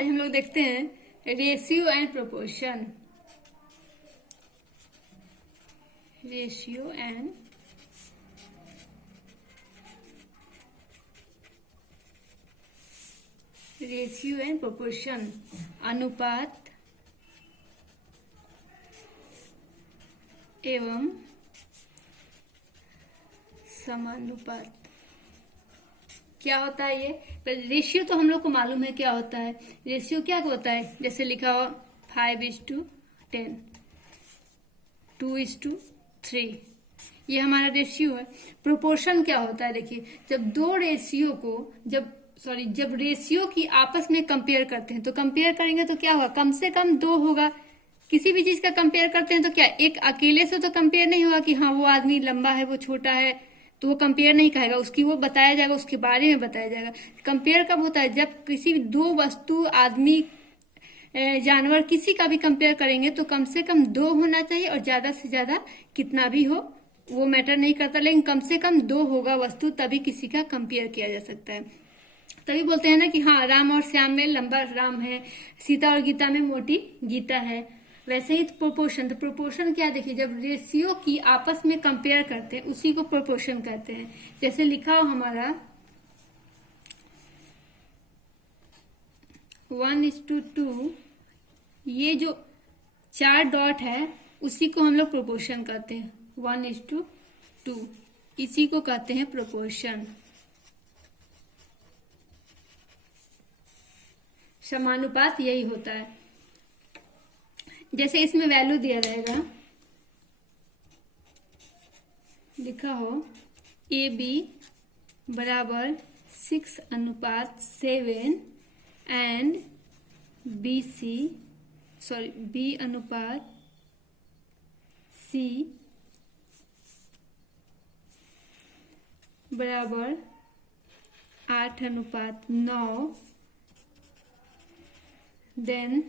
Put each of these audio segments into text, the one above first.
आज हम लोग देखते हैं ratio and proportion. Ratio and proportion, अनुपात एवं समानुपात। क्या होता है ये? रेशियो तो हम लोग को मालूम है क्या होता है। रेशियो क्या होता है? जैसे लिखा हो 5:10, 2:3, ये हमारा रेशियो है। प्रोपोर्शन क्या होता है? देखिए, जब रेशियो की आपस में कंपेयर करते हैं तो कंपेयर करेंगे तो क्या होगा? कम से कम 2 होगा। किसी भी चीज का कंपेयर करते हैं तो क्या एक अकेले से तो कंपेयर नहीं होगा कि हाँ वो आदमी लंबा है वो छोटा है, तो वो कंपेयर नहीं कहेगा, उसकी वो बताया जाएगा, उसके बारे में बताया जाएगा। कंपेयर कब होता है? जब किसी 2 वस्तु, आदमी, जानवर, किसी का भी कंपेयर करेंगे तो कम से कम 2 होना चाहिए, और ज्यादा से ज्यादा कितना भी हो वो मैटर नहीं करता, लेकिन कम से कम 2 होगा वस्तु, तभी किसी का कंपेयर किया जा सकता है। तभी बोलते हैं ना कि हाँ राम और श्याम में लंबा राम है, सीता और गीता में मोटी गीता है। वैसे ही प्रोपोर्शन, तो प्रोपोर्शन क्या? देखिए, जब रेशियो की आपस में कंपेयर करते हैं उसी को प्रोपोर्शन कहते हैं। जैसे लिखा हो हमारा 1:2, ये जो 4 डॉट है उसी को हम लोग प्रोपोर्शन कहते हैं। 1:2, इसी को कहते हैं प्रोपोर्शन। समानुपात यही होता है। जैसे इसमें वैल्यू दिया रहेगा, लिखा हो AB बराबर 6:7 एंड B अनुपात C बराबर 8:9, देन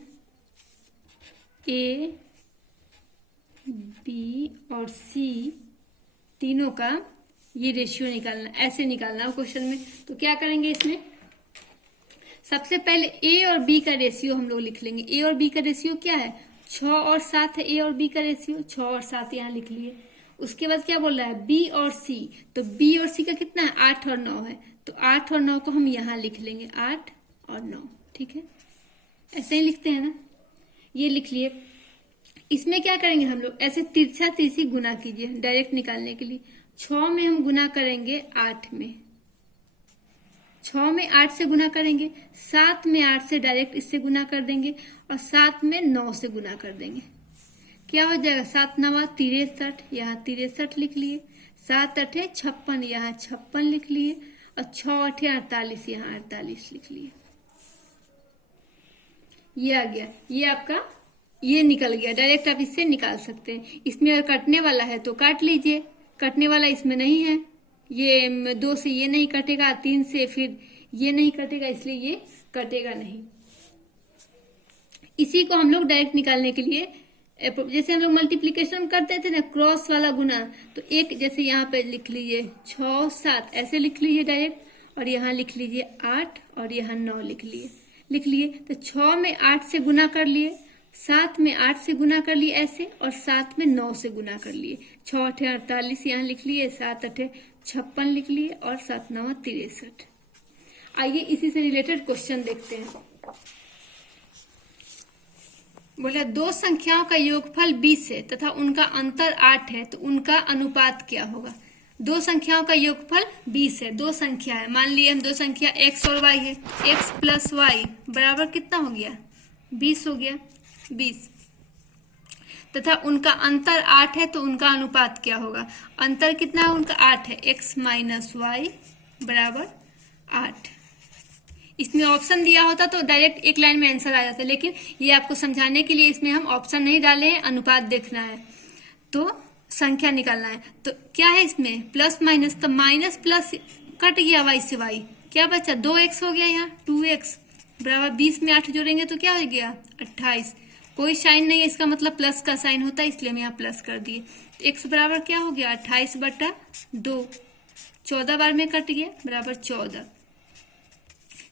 A, B और C तीनों का ये रेशियो निकालना, ऐसे निकालना है क्वेश्चन में। तो क्या करेंगे इसमें? सबसे पहले A और B का रेशियो हम लोग लिख लेंगे। A और B का रेशियो क्या है? 6 और 7 है। A और B का रेशियो 6 और 7 यहाँ लिख लिए। उसके बाद क्या बोल रहा है? B और C, तो B और C का कितना है? 8 और 9 है, तो 8 और 9 को हम यहाँ लिख लेंगे, 8 और 9। ठीक है, ऐसे ही लिखते हैं ना, ये लिख लिए। इसमें क्या करेंगे हम लोग? ऐसे तिरछा तिरछी गुना कीजिए डायरेक्ट निकालने के लिए। 6 में हम गुना करेंगे 8 में, 6 में 8 से गुना करेंगे, 7 में 8 से डायरेक्ट इससे गुना कर देंगे, और 7 में 9 से गुना कर देंगे। क्या हो जाएगा? 7 9 63, यहाँ 63 लिख लिए। 7 8 56, यहाँ 56 लिख लिए, और 6 8 48, यहाँ 48 लिख लिए। ये आ गया, ये आपका ये निकल गया। डायरेक्ट आप इससे निकाल सकते हैं। इसमें अगर कटने वाला है तो काट लीजिए, कटने वाला इसमें नहीं है। ये 2 से ये नहीं कटेगा, 3 से फिर ये नहीं कटेगा, इसलिए ये कटेगा नहीं। इसी को हम लोग डायरेक्ट निकालने के लिए, जैसे हम लोग मल्टीप्लीकेशन करते थे ना, क्रॉस वाला गुना, तो एक जैसे यहाँ पे लिख लीजिए 6 7, ऐसे लिख लीजिए डायरेक्ट, और यहाँ लिख लीजिए 8, और यहाँ 9 लिख लिए। तो 6 में 8 से गुना कर लिए, 7 में 8 से गुना कर लिए ऐसे, और 7 में 9 से गुना कर लिए। 6 8 48 यहाँ लिख लिए, 7 8 56 लिख लिए, और 7 9 63। आइए इसी से रिलेटेड क्वेश्चन देखते हैं। बोला 2 संख्याओं का योगफल 20 है तथा उनका अंतर 8 है, तो उनका अनुपात क्या होगा? 2 संख्याओं का योगफल 20 है, 2 संख्या है, मान लिए हम 2 संख्या x और y है। x प्लस वाई बराबर कितना हो गया? 20 हो गया, 20, तथा उनका अंतर 8 है, तो उनका अनुपात क्या होगा? अंतर कितना है उनका? 8 है, x माइनस वाई बराबर 8। इसमें ऑप्शन दिया होता तो डायरेक्ट एक लाइन में आंसर आ जाता, लेकिन ये आपको समझाने के लिए इसमें हम ऑप्शन नहीं डाले हैं, अनुपात देखना है तो संख्या निकालना है। तो क्या है इसमें? प्लस माइनस, तो माइनस प्लस कट गया वाई से, वाई क्या बचा? 2x हो गया, यहाँ 2x बराबर 20 में 8 जोड़ेंगे तो क्या हो गया? 28। कोई साइन नहीं है, इसका मतलब प्लस का साइन होता है, इसलिए हम यहाँ प्लस कर दिए। x बराबर क्या हो गया? 28/2, 14 बार में कट गया, बराबर 14।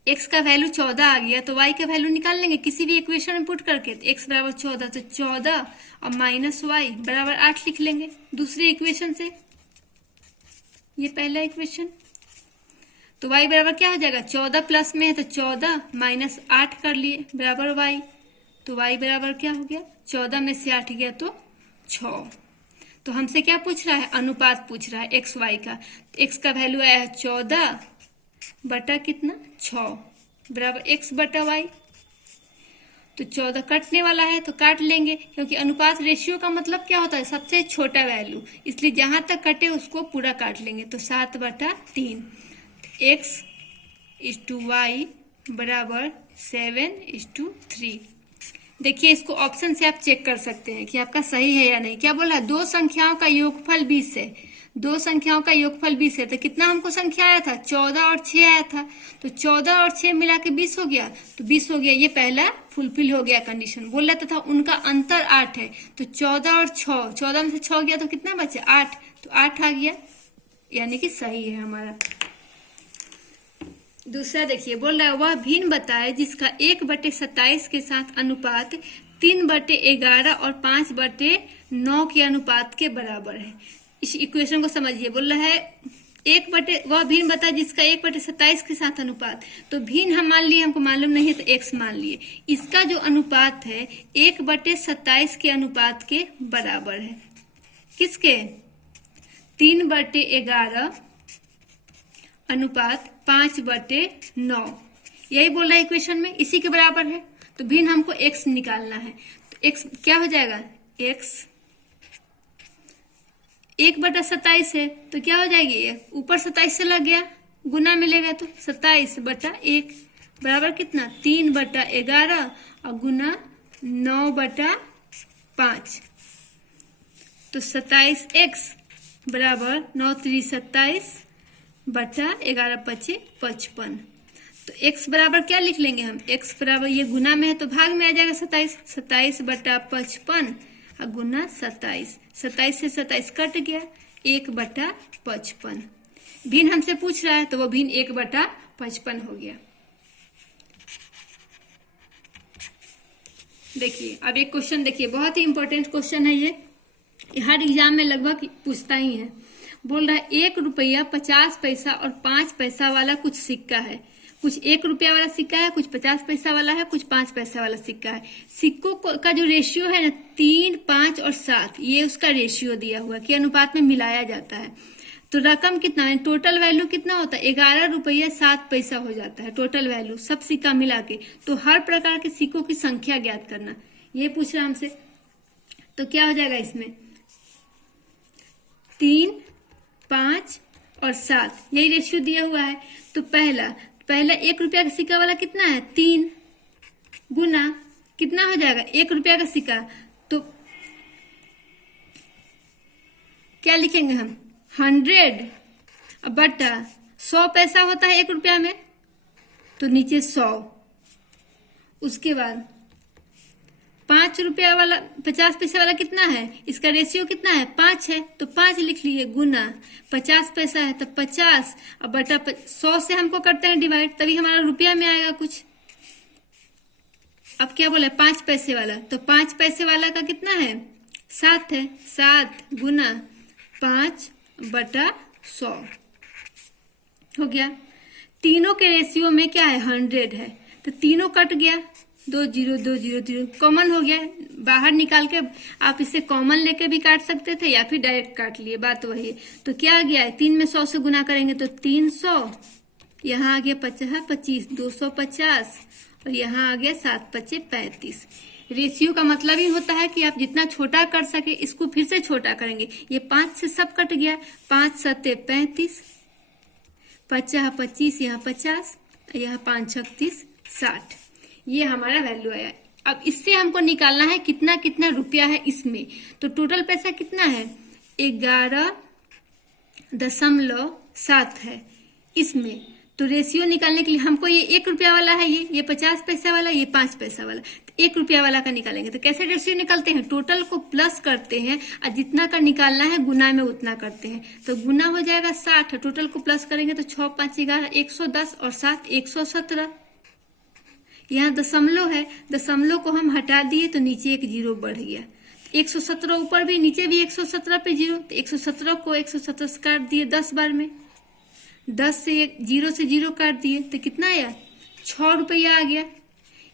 x का वैल्यू 14 आ गया तो y का वैल्यू निकाल लेंगे किसी भी इक्वेशन में पुट करके। तो x बराबर 14 तो 14 और माइनस वाई बराबर 8 लिख लेंगे दूसरे इक्वेशन से। ये पहला इक्वेशन। तो y बराबर क्या हो जाएगा, 14 प्लस में है तो 14 माइनस 8 कर लिए बराबर y। तो y बराबर क्या हो गया, 14 में से 8 गया तो 6। तो हमसे क्या पूछ रहा है, अनुपात पूछ रहा है एक्स वाई का। एक्स का वैल्यू आया है 14 बटा कितना 6 बराबर x बटा वाई। तो 14 कटने वाला है तो काट लेंगे, क्योंकि अनुपात रेशियो का मतलब क्या होता है, सबसे छोटा वैल्यू, इसलिए जहां तक कटे उसको पूरा काट लेंगे। तो 7 बटा 3 एक्स इज टू वाई बराबर 7:3। देखिए इसको ऑप्शन से आप चेक कर सकते हैं कि आपका सही है या नहीं। क्या बोला है, दो संख्याओं का योगफल 20 है। दो संख्याओं का योगफल 20 है तो कितना हमको संख्या आया था, 14 और 6 आया था। तो 14 और 6 मिला के 20 हो गया, तो 20 हो गया। ये पहला फुलफिल हो गया कंडीशन। बोल रहा था उनका अंतर 8 है, तो 14 और 6, 14 में से 6 गया तो कितना बचे 8, तो 8 आ गया, यानी कि सही है हमारा। दूसरा देखिए, बोल रहा है वह भिन्न बताए जिसका 1/27 के साथ अनुपात 3/11 और 5/9 के अनुपात के बराबर है। इस इक्वेशन को समझिए। बोल रहा है वह भिन्न बताए जिसका 1/27 के साथ अनुपात, तो भिन्न हम मान लिए, हमको मालूम नहीं है तो x मान लिए। इसका जो अनुपात है 1/27 के अनुपात के बराबर है। किसके, 3/11 अनुपात 5/9, यही बोल रहा है इक्वेशन में, इसी के बराबर है। तो भिन्न हमको x निकालना है। तो x क्या हो जाएगा, x 1/27 है तो क्या हो जाएगी, ये ऊपर 27 से लग गया, गुना मिलेगा तो 27/1 बराबर कितना 3/11 और गुना 9/5। तो 27x बराबर 9×3 27 बटा 11×5 55। तो x बराबर क्या लिख लेंगे हम, x बराबर ये गुना में है तो भाग में आ जाएगा 27, 27/55 और गुना 27, 27 से 27 कट गया 1/55। भिन्न हमसे पूछ रहा है तो वो भिन्न 1/55 हो गया। देखिए अब एक क्वेश्चन देखिए, बहुत ही इंपॉर्टेंट क्वेश्चन है ये, हर एग्जाम में लगभग पूछता ही है। बोल रहा है 1 रुपया 50 पैसा और 5 पैसा वाला कुछ सिक्का है। कुछ 1 रुपया वाला सिक्का है, कुछ 50 पैसा वाला है, कुछ 5 पैसा वाला सिक्का है। सिक्कों का जो रेशियो है ना 3, 5 और 7, ये उसका रेशियो दिया हुआ कि अनुपात में मिलाया जाता है। तो रकम कितना है, टोटल वैल्यू कितना होता है, 11 रुपया 7 पैसा हो जाता है टोटल वैल्यू, सब सिक्का मिला के। तो हर प्रकार के सिक्कों की संख्या ज्ञात करना, ये पूछ रहा हमसे। तो क्या हो जाएगा इसमें, 3, 5 और 7, यही रेशियो दिया हुआ है। तो पहला 1 रुपया का सिक्का वाला कितना है 3, गुना कितना हो जाएगा 1 रुपया का सिक्का, तो क्या लिखेंगे हम 100 बटा 100 पैसा होता है 1 रुपया में, तो नीचे 100। उसके बाद 5 रुपया वाला 50 पैसा वाला कितना है, इसका रेशियो कितना है 5 है, तो 5 लिख लिए, गुना 50 पैसा है तो 50 और बटा 100 से हमको करते हैं डिवाइड, तभी हमारा रुपया में आएगा कुछ। अब क्या बोला 5 पैसे वाला, तो 5 पैसे वाला का कितना है 7 है, 7 गुना 5/100 हो गया। तीनों के रेशियो में क्या है 100 है, तो तीनों कट गया, 2 0 2 0 0 कॉमन हो गया। बाहर निकाल के आप इसे कॉमन लेके भी काट सकते थे या फिर डायरेक्ट काट लिए, बात वही है। तो क्या आ गया है 3 में 100 से गुना करेंगे तो 300, यहाँ आ गया 25 250 और यहाँ आ गया 7×5 35। रेशियो का मतलब ही होता है कि आप जितना छोटा कर सके इसको फिर से छोटा करेंगे। ये 5 से सब कट गया, 5 7 35, 50 25, यहाँ 50, यहाँ 5 36 60, ये हमारा वैल्यू आया। अब इससे हमको निकालना है कितना कितना रुपया है इसमें। तो टोटल पैसा कितना है 11.7 है इसमें। तो रेशियो निकालने के लिए हमको ये 1 रुपया वाला है, ये 50 पैसा वाला, ये 5 पैसा वाला, तो 1 रुपया वाला का निकालेंगे। तो कैसे रेशियो निकालते हैं, टोटल को प्लस करते हैं और जितना का निकालना है गुना में उतना करते हैं। तो गुना हो जाएगा 60, टोटल को प्लस करेंगे तो 6 5 11 110 और 7 117। यहाँ दशमलव है, दशमलव को हम हटा दिए तो नीचे एक जीरो बढ़ गया। 117 ऊपर भी नीचे भी 117 पे जीरो, तो 117 को 117 से काट दिए 10 बार में, 10 से जीरो से जीरो काट दिए तो कितना आया, 6 रुपया आ गया।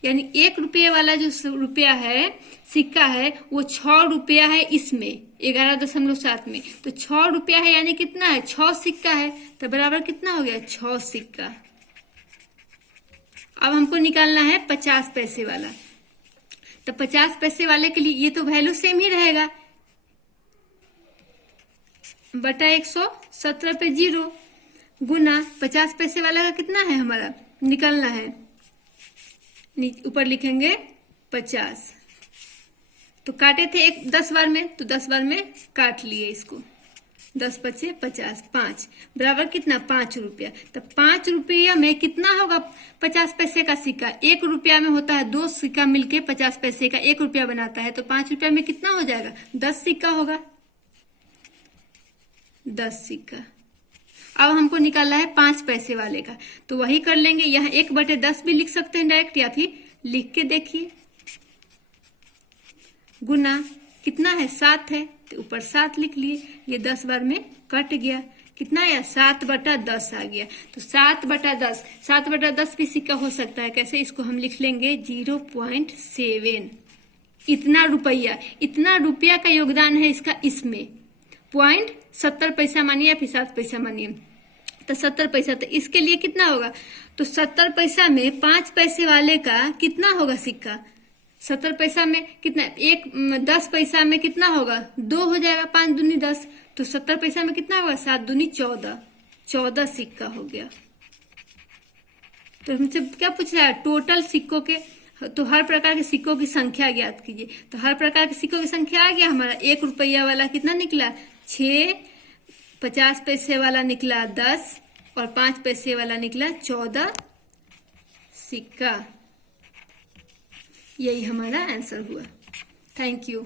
यानी 1 रुपये वाला जो रुपया है, सिक्का है, वो 6 रुपया है इसमें 11.7 में, तो 6 रुपया है यानी कितना है, 6 सिक्का है, तो बराबर कितना हो गया, 6 सिक्का। अब हमको निकालना है 50 पैसे वाला, तो 50 पैसे वाले के लिए ये तो वैल्यू सेम ही रहेगा, बटा 117 पे जीरो, गुना 50 पैसे वाला का कितना है हमारा निकालना है, ऊपर लिखेंगे 50, तो काटे थे 10 बार में, तो 10 बार में काट लिए इसको, 10 पचे 50, 5 बराबर कितना, 5 रुपया। तो 5 रुपया में कितना होगा 50 पैसे का सिक्का, 1 रुपया में होता है 2 सिक्का मिलके 50 पैसे का 1 रुपया बनाता है, तो 5 रुपया में कितना हो जाएगा, 10 सिक्का होगा, 10 सिक्का। अब हमको निकालना है 5 पैसे वाले का, तो वही कर लेंगे, यहाँ 1/10 भी लिख सकते हैं डायरेक्ट, या फिर लिख के देखिए, गुना कितना है 7 है, तो ऊपर 7 लिख लिए, ये 10 बार में कट गया, कितना आया 7/10 आ गया। तो 7/10, 7/10 भी सिक्का हो सकता है, कैसे, इसको हम लिख लेंगे 0.7, इतना रुपया का योगदान है इसका, इसमें 0.70 पैसा मानिए या फिर 7 पैसा मानिए, तो 70 पैसा, तो इसके लिए कितना होगा, तो 70 पैसा में 5 पैसे वाले का कितना होगा सिक्का, 70 पैसा में कितना, 10 पैसा में कितना होगा, 2 हो जाएगा, 5 दूनी 10, तो 70 पैसा में कितना होगा, 7 दूनी 14, 14 सिक्का हो गया। तो हमसे क्या पूछ रहा है, टोटल सिक्कों के, तो हर प्रकार के सिक्कों की संख्या ज्ञात कीजिए, तो हर प्रकार के सिक्कों की संख्या आ गया हमारा, 1 रुपया वाला कितना निकला 6, 50 पैसे वाला निकला 10, और 5 पैसे वाला निकला 14 सिक्का। यही हमारा आंसर हुआ। Thank you.